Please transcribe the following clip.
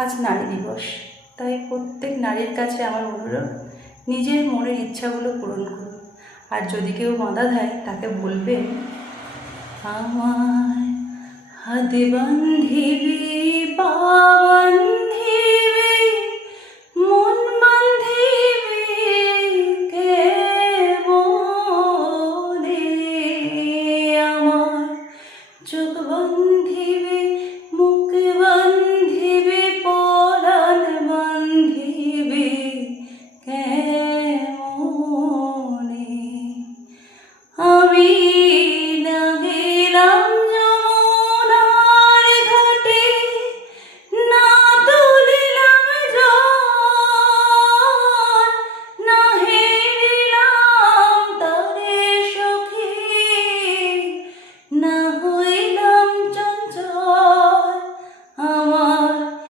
আজ নারী দিবস, তাই প্রত্যেক নারীর কাছে আমার অনুরোধ, নিজের মনের ইচ্ছাগুলো পূরণ করুন। আর যদি কেউ বাধা দেয় তাকে বলবেন, আমায় হাতে বান্ধিবি